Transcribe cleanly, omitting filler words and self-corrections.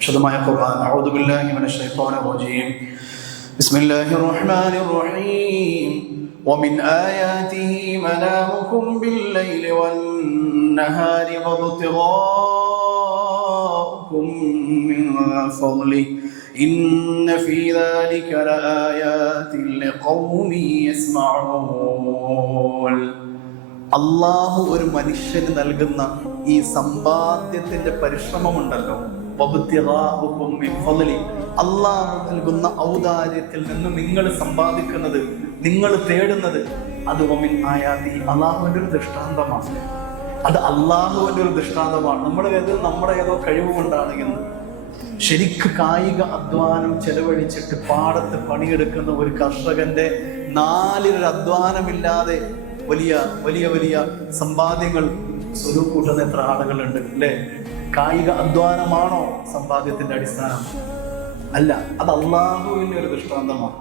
വിശുദ്ധമായ ഖുർആൻ. അഊദു ബില്ലാഹി മിനശ് ശൈത്വാനിർ റജീം. ബിസ്മില്ലാഹിർ റഹ്മാനിർ റഹീം. ومن آياته منامكم بالليل والنهار وابتغاؤكم من فضله إن في ذلك لآيات لقوم يسمعون. അള്ളാഹു ഒരു മനുഷ്യന് നൽകുന്ന ഈ സമ്പാദ്യത്തിന്റെ പരിശ്രമമുണ്ടല്ലോ, അള്ളാഹു നൽകുന്ന ഔദാര്യത്തിൽ നിന്ന് നിങ്ങൾ സമ്പാദിക്കുന്നത്, നിങ്ങൾ തേടുന്നത്, അത് അള്ളാഹുവിന്റെ ഒരു ദൃഷ്ടാന്തമാണ്. അത് അള്ളാഹുവിന്റെ ഒരു ദൃഷ്ടാന്തമാണ്. നമ്മുടെ ഏതോ കഴിവ് കൊണ്ടാണ് എന്ന്. ശരിക്ക് കായിക അധ്വാനം ചെലവഴിച്ചിട്ട് പാടത്ത് പണിയെടുക്കുന്ന ഒരു കർഷകന്റെ നാലിലൊരു അധ്വാനമില്ലാതെ വലിയ വലിയ വലിയ സമ്പാദ്യങ്ങൾ സ്വരൂപൂട്ടുന്ന എത്ര ആളുകളുണ്ട് അല്ലേ? കായിക അധ്വാനമാണോ സമ്പാദ്യത്തിന്റെ അടിസ്ഥാനം? അല്ല, അത് അള്ളാഹുവിന്റെ ഒരു ദൃഷ്ടാന്തമാണ്.